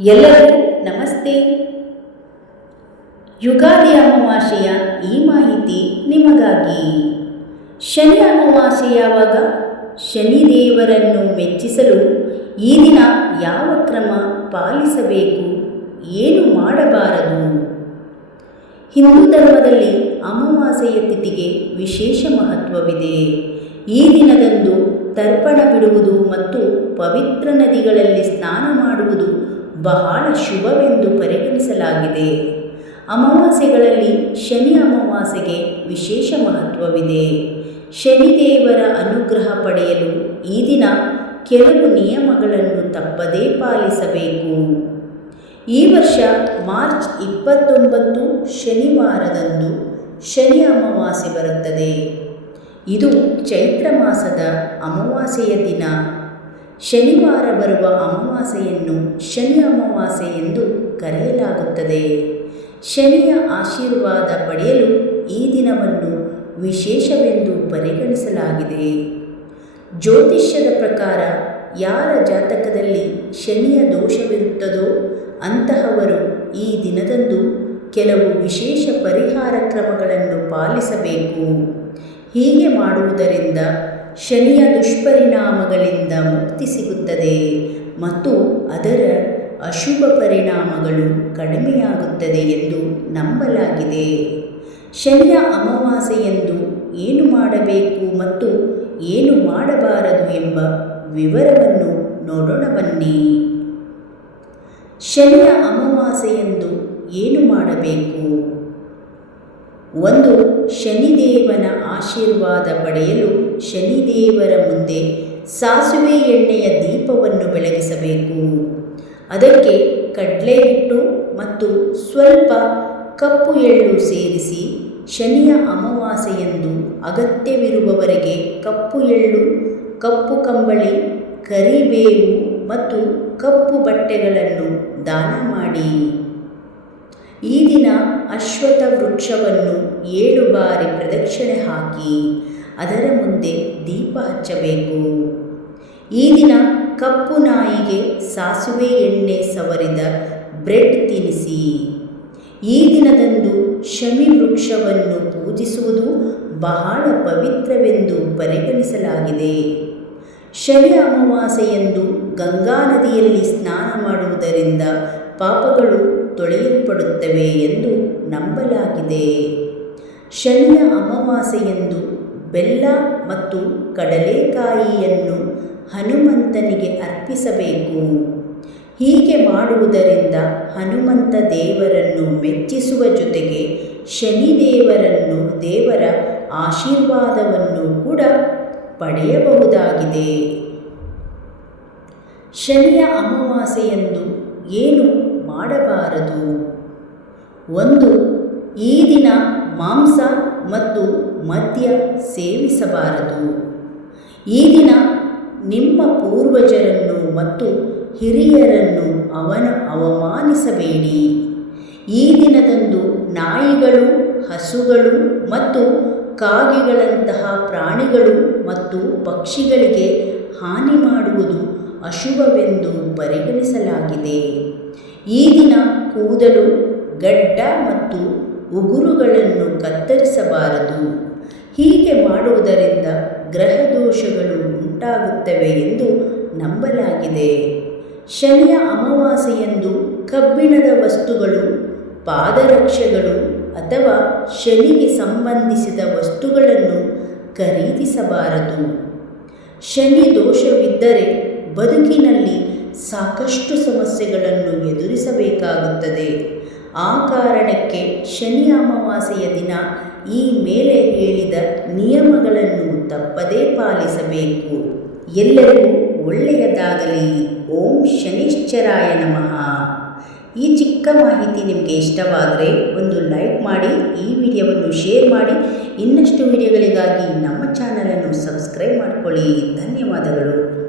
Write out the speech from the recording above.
ಎಲ್ಲರಿಗೂ ನಮಸ್ತೆ. ಯುಗಾದಿ ಅಮಾವಾಸ್ಯೆಯ ಈ ಮಾಹಿತಿ ನಿಮಗಾಗಿ. ಶನಿ ಅಮಾವಾಸ್ಯೆ ಯಾವಾಗ? ಶನಿದೇವರನ್ನು ಮೆಚ್ಚಿಸಲು ಈ ದಿನ ಯಾವ ಕ್ರಮ ಪಾಲಿಸಬೇಕು? ಏನು ಮಾಡಬಾರದು? ಹಿಂದೂ ಧರ್ಮದಲ್ಲಿ ಅಮಾವಾಸ್ಯೆಯ ತಿಥಿಗೆ ವಿಶೇಷ ಮಹತ್ವವಿದೆ. ಈ ದಿನದಂದು ತರ್ಪಣ ಬಿಡುವುದು ಮತ್ತು ಪವಿತ್ರ ನದಿಗಳಲ್ಲಿ ಸ್ನಾನ ಮಾಡುವುದು ಬಹಳ ಶುಭವೆಂದು ಪರಿಗಣಿಸಲಾಗಿದೆ. ಅಮಾವಾಸ್ಯೆಗಳಲ್ಲಿ ಶನಿ ಅಮಾವಾಸ್ಯೆಗೆ ವಿಶೇಷ ಮಹತ್ವವಿದೆ. ಶನಿದೇವರ ಅನುಗ್ರಹ ಪಡೆಯಲು ಈ ದಿನ ಕೆಲವು ನಿಯಮಗಳನ್ನು ತಪ್ಪದೇ ಪಾಲಿಸಬೇಕು. ಈ ವರ್ಷ ಮಾರ್ಚ್ ಇಪ್ಪತ್ತೊಂಬತ್ತು ಶನಿವಾರದಂದು ಶನಿ ಅಮಾವಾಸ್ಯೆ ಬರುತ್ತದೆ. ಇದು ಚೈತ್ರ ಮಾಸದ ಅಮಾವಾಸ್ಯೆಯ ದಿನ. ಶನಿವಾರ ಬರುವ ಅಮಾವಾಸ್ಯೆಯನ್ನು ಶನಿ ಅಮಾವಾಸ್ಯೆ ಎಂದು ಕರೆಯಲಾಗುತ್ತದೆ. ಶನಿಯ ಆಶೀರ್ವಾದ ಪಡೆಯಲು ಈ ದಿನವನ್ನು ವಿಶೇಷವೆಂದು ಪರಿಗಣಿಸಲಾಗಿದೆ. ಜ್ಯೋತಿಷ್ಯದ ಪ್ರಕಾರ ಯಾರ ಜಾತಕದಲ್ಲಿ ಶನಿಯ ದೋಷವಿರುತ್ತದೋ ಅಂತಹವರು ಈ ದಿನದಂದು ಕೆಲವು ವಿಶೇಷ ಪರಿಹಾರ ಕ್ರಮಗಳನ್ನು ಪಾಲಿಸಬೇಕು. ಹೀಗೆ ಮಾಡುವುದರಿಂದ ಶನಿಯ ದುಷ್ಪರಿಣಾಮಗಳಿಂದ ಮುಕ್ತಿ ಸಿಗುತ್ತದೆ ಮತ್ತು ಅದರ ಅಶುಭ ಪರಿಣಾಮಗಳು ಕಡಿಮೆಯಾಗುತ್ತದೆ ಎಂದು ನಂಬಲಾಗಿದೆ. ಶನಿಯ ಅಮಾವಾಸ್ಯೆಯಂದು ಏನು ಮಾಡಬೇಕು ಮತ್ತು ಏನು ಮಾಡಬಾರದು ಎಂಬ ವಿವರವನ್ನು ನೋಡೋಣ ಬನ್ನಿ. ಶನಿಯ ಅಮಾವಾಸ್ಯೆಯಂದು ಏನು ಮಾಡಬೇಕು? ಒಂದು ಶನಿದೇವನ ಆಶೀರ್ವಾದ ಪಡೆಯಲು ಶನಿದೇವರ ಮುಂದೆ ಸಾಸುವೆ ಎಣ್ಣೆಯ ದೀಪವನ್ನು ಬೆಳಗಿಸಬೇಕು. ಅದಕ್ಕೆ ಕಡಲೆ ಹಿಟ್ಟು ಮತ್ತು ಸ್ವಲ್ಪ ಕಪ್ಪು ಎಳ್ಳು ಸೇರಿಸಿ ಶನಿಯ ಅಮಾವಾಸ್ಯೆಯಂದು ಅಗತ್ಯವಿರುವವರೆಗೆ ಕಪ್ಪು ಎಳ್ಳು, ಕಪ್ಪು ಕಂಬಳಿ, ಕರಿಬೇವು ಮತ್ತು ಕಪ್ಪು ಬಟ್ಟೆಗಳನ್ನು ದಾನ ಮಾಡಿ. ಈ ದಿನ ಅಶ್ವಥ ವೃಕ್ಷವನ್ನು ಏಳು ಬಾರಿ ಪ್ರದಕ್ಷಿಣೆ ಹಾಕಿ ಅದರ ಮುಂದೆ ದೀಪ ಹಚ್ಚಬೇಕು. ಈ ದಿನ ಕಪ್ಪು ನಾಯಿಗೆ ಸಾಸುವೆ ಎಣ್ಣೆ ಸವರಿದ ಬ್ರೆಡ್ ತಿನ್ನಿಸಿ ಈ ದಿನದಂದು ಶಮಿ ವೃಕ್ಷವನ್ನು ಪೂಜಿಸುವುದು ಬಹಳ ಪವಿತ್ರವೆಂದು ಪರಿಗಣಿಸಲಾಗಿದೆ. ಶನಿ ಅಮಾವಾಸ್ಯೆಯಂದು ಗಂಗಾ ನದಿಯಲ್ಲಿ ಸ್ನಾನ ಮಾಡುವುದರಿಂದ ಪಾಪಗಳು ತೊಳೆಯಲ್ಪಡುತ್ತವೆ ಎಂದು ನಂಬಲಾಗಿದೆ. ಶನಿಯ ಅಮಾವಾಸ್ಯೆಯಂದು ಬೆಲ್ಲ ಮತ್ತು ಕಡಲೆಕಾಯಿಯನ್ನು ಹನುಮಂತನಿಗೆ ಅರ್ಪಿಸಬೇಕು. ಹೀಗೆ ಮಾಡುವುದರಿಂದ ಹನುಮಂತ ದೇವರನ್ನು ಮೆಚ್ಚಿಸುವ ಜೊತೆಗೆ ಶನಿದೇವರನ್ನು ದೇವರ ಆಶೀರ್ವಾದವನ್ನು ಕೂಡ ಪಡೆಯಬಹುದಾಗಿದೆ. ಶನಿಯ ಅಮಾವಾಸ್ಯೆಯಂದು ಏನು ಒಂದು, ಈ ದಿನ ಮಾಂಸ ಮತ್ತು ಮದ್ಯ ಸೇವಿಸಬಾರದು. ಈ ದಿನ ನಿಮ್ಮ ಪೂರ್ವಜರನ್ನು ಮತ್ತು ಹಿರಿಯರನ್ನು ಅವನ ಅವಮಾನಿಸಬೇಡಿ. ಈ ದಿನದಂದು ನಾಯಿಗಳು, ಹಸುಗಳು ಮತ್ತು ಕಾಗೆಗಳಂತಹ ಪ್ರಾಣಿಗಳು ಮತ್ತು ಪಕ್ಷಿಗಳಿಗೆ ಹಾನಿ ಮಾಡುವುದು ಅಶುಭವೆಂದು ಪರಿಗಣಿಸಲಾಗಿದೆ. ಈ ದಿನ ಕೂದಲು ಗಡ್ಡ ಮತ್ತು ಉಗುರುಗಳನ್ನು ಕತ್ತರಿಸಬಾರದು. ಹೀಗೆ ಮಾಡುವುದರಿಂದ ಗ್ರಹದೋಷಗಳು ಉಂಟಾಗುತ್ತವೆ ಎಂದು ನಂಬಲಾಗಿದೆ. ಶನಿಯ ಅಮಾವಾಸ್ಯೆಯಂದು ಕಬ್ಬಿಣದ ವಸ್ತುಗಳು, ಪಾದರಕ್ಷೆಗಳು ಅಥವಾ ಶನಿಗೆ ಸಂಬಂಧಿಸಿದ ವಸ್ತುಗಳನ್ನು ಖರೀದಿಸಬಾರದು. ಶನಿ ದೋಷವಿದ್ದರೆ ಬದುಕಿನಲ್ಲಿ ಸಾಕಷ್ಟು ಸಮಸ್ಯೆಗಳನ್ನು ಎದುರಿಸಬೇಕಾಗುತ್ತದೆ. ಆ ಕಾರಣಕ್ಕೆ ಶನಿ ಅಮಾವಾಸ್ಯೆಯ ದಿನ ಈ ಮೇಲೆ ಹೇಳಿದ ನಿಯಮಗಳನ್ನು ತಪ್ಪದೇ ಪಾಲಿಸಬೇಕು. ಎಲ್ಲರಿಗೂ ಒಳ್ಳೆಯದಾಗಲಿ. ಓಂ ಶನಿಶ್ಚರಾಯ ನಮಃ. ಈ ಚಿಕ್ಕ ಮಾಹಿತಿ ನಿಮಗೆ ಇಷ್ಟವಾದರೆ ಒಂದು ಲೈಕ್ ಮಾಡಿ, ಈ ವಿಡಿಯೋವನ್ನು ಶೇರ್ ಮಾಡಿ, ಇನ್ನಷ್ಟು ವಿಡಿಯೋಗಳಿಗಾಗಿ ನಮ್ಮ ಚಾನಲನ್ನು ಸಬ್ಸ್ಕ್ರೈಬ್ ಮಾಡಿಕೊಳ್ಳಿ. ಧನ್ಯವಾದಗಳು.